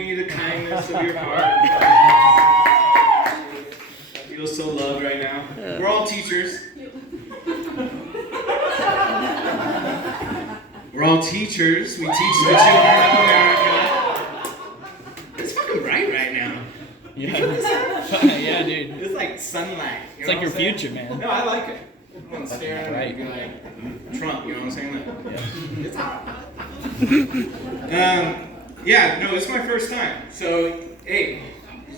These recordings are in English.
me the kindness of your heart. I feel so loved right now. We're all teachers. We're all teachers. We teach the children of America. It's fucking bright right now. Yeah. Yeah, dude. It's like sunlight. It's like your future, man. No, I like it. I'm gonna stare at it Right. and be like, Trump, you know what I'm saying? Like, Yeah. it's hot. Yeah, no, it's my first time. So, hey,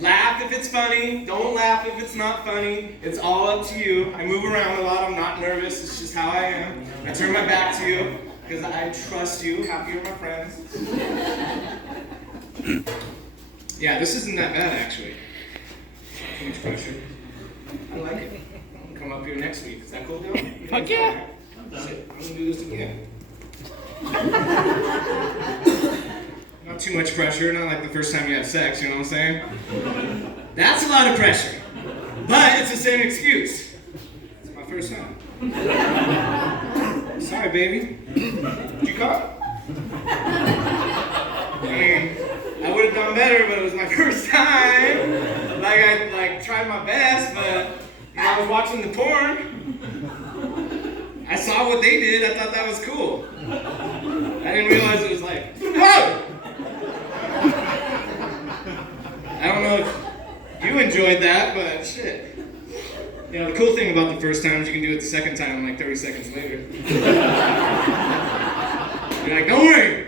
laugh if it's funny. Don't laugh if it's not funny. It's all up to you. I move around a lot. I'm not nervous. It's just how I am. I turn my back to you because I trust you. Happy you're my friends. Yeah, this isn't that bad, actually. Too much pressure. I like it. I'm gonna come up here next week. Is that cool, Dylan? Fuck yeah. Shit, I'm gonna do this again. Not too much pressure, not like the first time you had sex, you know what I'm saying? That's a lot of pressure. But it's the same excuse. It's my first time. Sorry, baby. Did you come? I mean, I would have done better, but it was my first time. I tried my best, but I was watching the porn. I saw what they did. I thought that was cool. I didn't realize it was like, whoa! I don't know if you enjoyed that, but shit. You know, the cool thing about the first time is you can do it the second time like 30 seconds later. You're like, don't worry,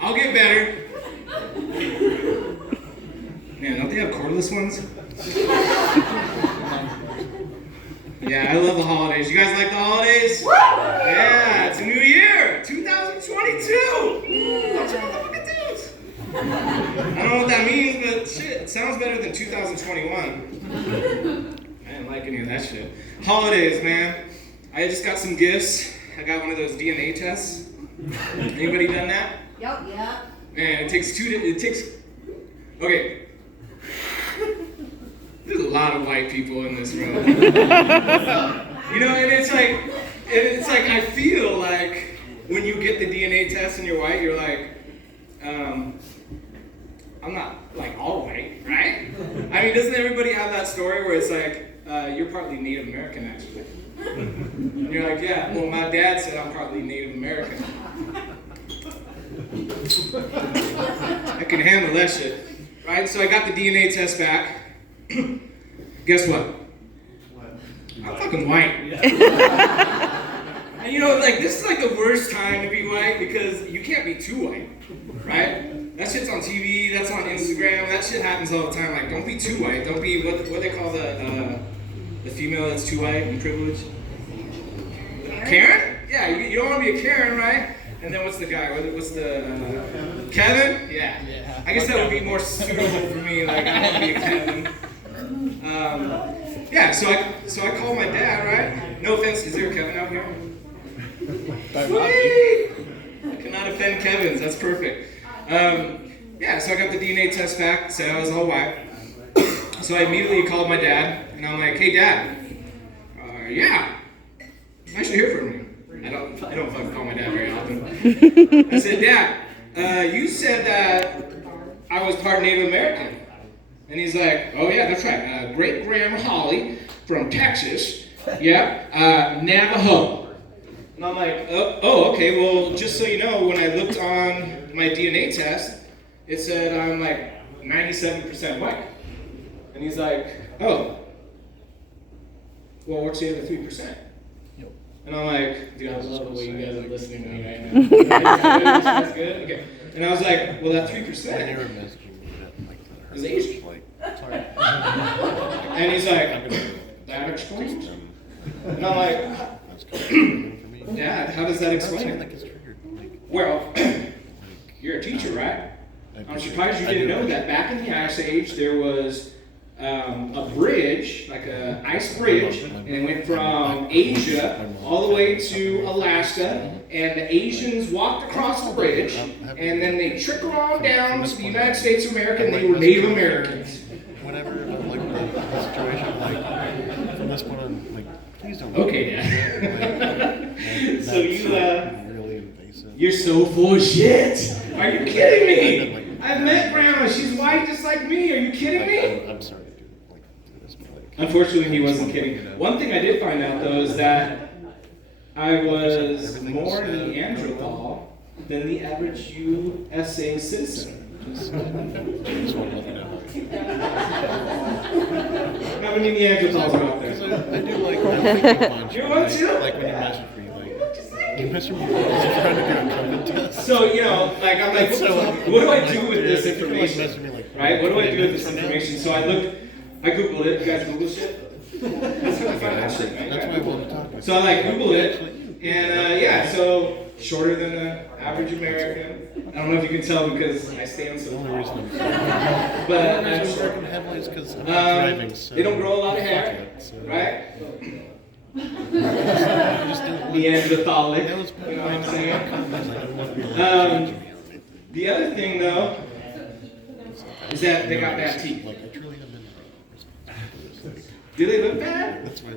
I'll get better. Man, don't they have cordless ones? Yeah, I love the holidays. You guys like the holidays? Yeah, it's a new year, 2022. That's what motherfucking dudes. I don't know what that means, but shit, it sounds better than 2021. I didn't like any of that shit. Holidays, man. I just got some gifts. I got one of those DNA tests. Anybody done that? Yep. Yeah. Man, okay. There's a lot of white people in this room. You know, and it's like I feel like when you get the DNA test and you're white, you're like, I'm not like all white, right? I mean, doesn't everybody have that story where it's like, you're partly Native American actually? And you're like, yeah, well my dad said I'm partly Native American. I can handle that shit. Right, so I got the DNA test back. Guess what? I'm fucking white. And you know, like, this is like the worst time to be white because you can't be too white, right? That shit's on TV, that's on Instagram, that shit happens all the time. Like, don't be too white. Don't be, what they call the female that's too white and privileged? Karen? Yeah, you don't want to be a Karen, right? And then what's the guy? What's the Kevin? Yeah. I guess that would be more suitable for me. Like I want to be a Kevin. Yeah. So I called my dad. Right? No offense. Is there a Kevin out here? Sweet. I cannot offend Kevins. That's perfect. Yeah. So I got the DNA test back. Said I was all white. So I immediately called my dad, and I'm like, "Hey, Dad. Yeah. Nice to hear from you." I don't fucking call my dad very often. I said, Dad, you said that I was part Native American. And he's like, oh yeah, that's right. Great Grandma Holly from Texas. Yeah, Navajo. And I'm like, oh, okay, well, just so you know, when I looked on my DNA test, it said I'm like 97% white. And he's like, oh, well, what's the other 3%? And I'm like, dude, I love the way you guys are listening to me right now. That's good? Okay. And I was like, well, that 3% is Asian. And he's like, that explains. And I'm like, Dad, how does that explain it? Well, you're a teacher, right? I'm surprised you didn't know that back in the Ice Age, there was a bridge, like an ice bridge, and it went from Asia all the way to Alaska, and the Asians walked across the bridge, and then they trickled on down to the United States of America, and they were Native Americans. Whenever, like, the situation, like, from this point on, like, please don't. Okay, Dad. So you, really invasive. You're so full of shit. Are you kidding me? I've met Grandma. She's white just like me. Are you kidding me? I'm sorry to do this, but like. Unfortunately, he wasn't kidding. One thing I did find out, though, is that I was more Neanderthal than the average USA citizen. Just want to let you know. How many Neanderthals are out Because there? I do like, I think a bunch. You're one too? Like when you message me, like, you message me because you're trying to do a COVID test. So, you know, like, I'm like, what do I do with this If you could, like, information? message me, like, Right? What do I do with this for now? information? So I Googled it. You guys Google shit? That's how I find out shit, right? That's why I wanted to talk about So I like Googled it, and yeah, so shorter than the average American. I don't know if you can tell because I stand so The only tall. reason But I'm I'm short. working heavily is because I'm not driving, so. They don't grow a lot of hair, Fuck it, so. right? I just didn't want- Neanderthalic, That was you know what I'm saying? I didn't want to be like Um, judging me on it. The other thing though, is that they got bad teeth. Like, I truly have been responsible for this. Like, Do they look bad? that's why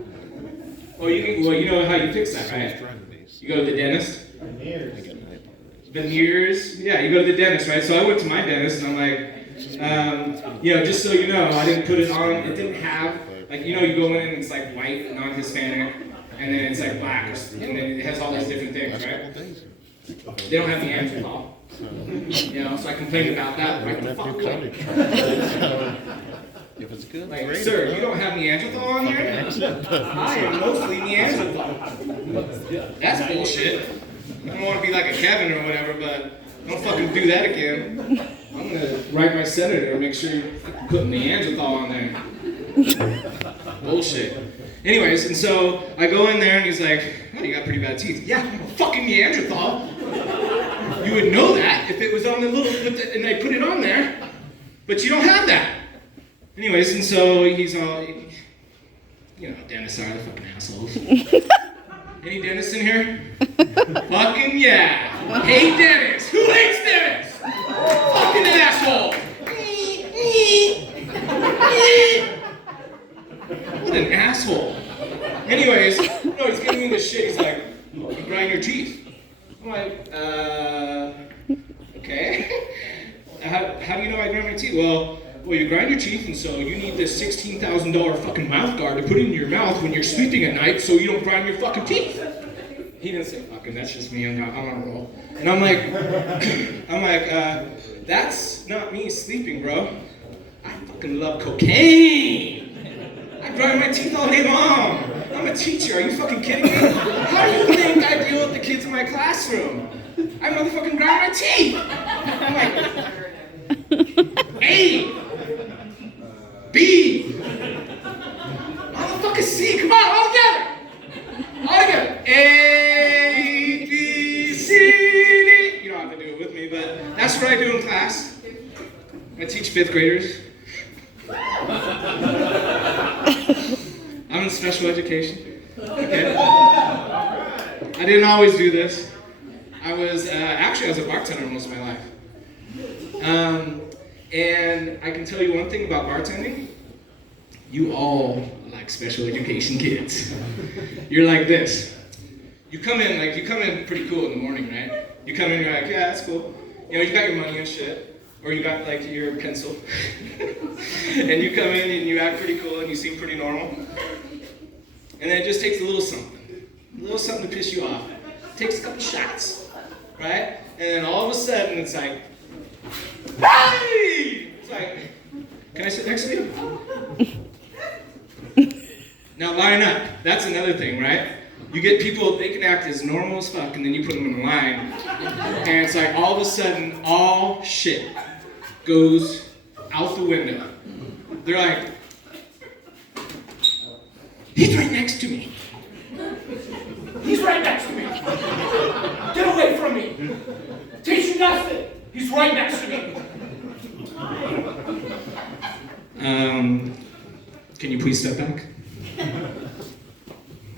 Well, you know how you fix that, someone's right? driving these. You go to the dentist. I get an iPod. Veneers, yeah, you go to the dentist, right? So I went to my dentist and I'm like, you know, just so you know, I didn't put it on, it didn't have, like, you know, you go in and it's like white, non-Hispanic, and then it's like black, and then it has all these different things, Last right? couple days. They don't have the Neanderthal, you know, so I complained about that right I'm the gonna fuck have to away. do comedy. So, if it's good, Like, great. sir, If you not, don't have Neanderthal on fucking here? accident, but- I am mostly Neanderthal. That's bullshit. I don't want to be like a Kevin or whatever, but don't fucking do that again. I'm gonna write my senator and make sure you put Neanderthal on there. Bullshit. Anyways, and so I go in there and he's like, "Oh, you got pretty bad teeth." Yeah, I'm a fucking Neanderthal. You would know that if it was on the and I put it on there, but you don't have that. Anyways, and so he's all, you know, dentists are the fucking assholes. Any dentists in here? Fucking yeah. Hate dentists. Who hates dentists? Fucking asshole. What an asshole. Anyways, no, he's giving me this shit. He's like, "Oh, you grind your teeth." I'm like, okay. How do you know I grind my teeth? Well, you grind your teeth, and so you need this $16,000 fucking mouth guard to put in your mouth when you're sleeping at night so you don't grind your fucking teeth. He didn't say fucking, that's just me, I'm on a roll. And I'm like, that's not me sleeping, bro. I fucking love cocaine. I grind my teeth all day long. I'm a teacher, are you fucking kidding me? How do you think I deal with the kids in my classroom? I motherfucking grind my teeth. I'm like, A, B, motherfucking C, come on, all together. All together. A, B, C, D. You don't have to do it with me, but that's what I do in class. I teach 5th graders. I'm in special education. Okay? I didn't always do this. I was a bartender most of my life. And I can tell you one thing about bartending. You all are like special education kids. You're like this. You come in pretty cool in the morning, right? You come in, you're like, yeah, that's cool. You know, you got your money and shit. Or you got like your pencil. And you come in and you act pretty cool and you seem pretty normal. And then it just takes a little something to piss you off. It takes a couple shots, right? And then all of a sudden it's like, hey! It's like, can I sit next to you? Now line up. That's another thing, right? You get people, they can act as normal as fuck, and then you put them in a line, and it's like all of a sudden, all shit goes out the window. They're like, he's right next to me. He's right next to me. Get away from me. Teach you nothing. He's right next to me. Can you please step back?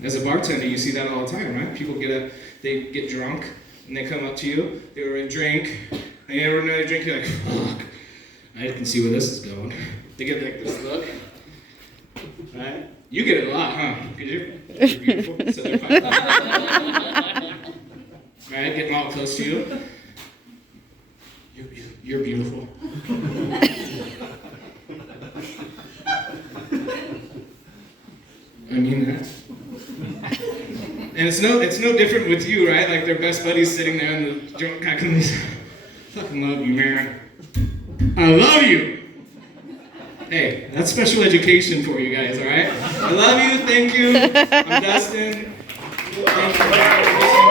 As a bartender, you see that all the time, right? People they get drunk, and they come up to you, they order a drink, and you order another drink, you're like, fuck, I can see where this is going. They get like this look, right? You get it a lot, huh? Because you're beautiful, so they're fine. Right, getting all close to you. You're beautiful. I mean that. And it's no different with you, right? Like their best buddies sitting there in the joint fucking love you, man. I love you. Hey, that's special education for you guys, all right? I love you. Thank you. I'm Dustin. Thank you.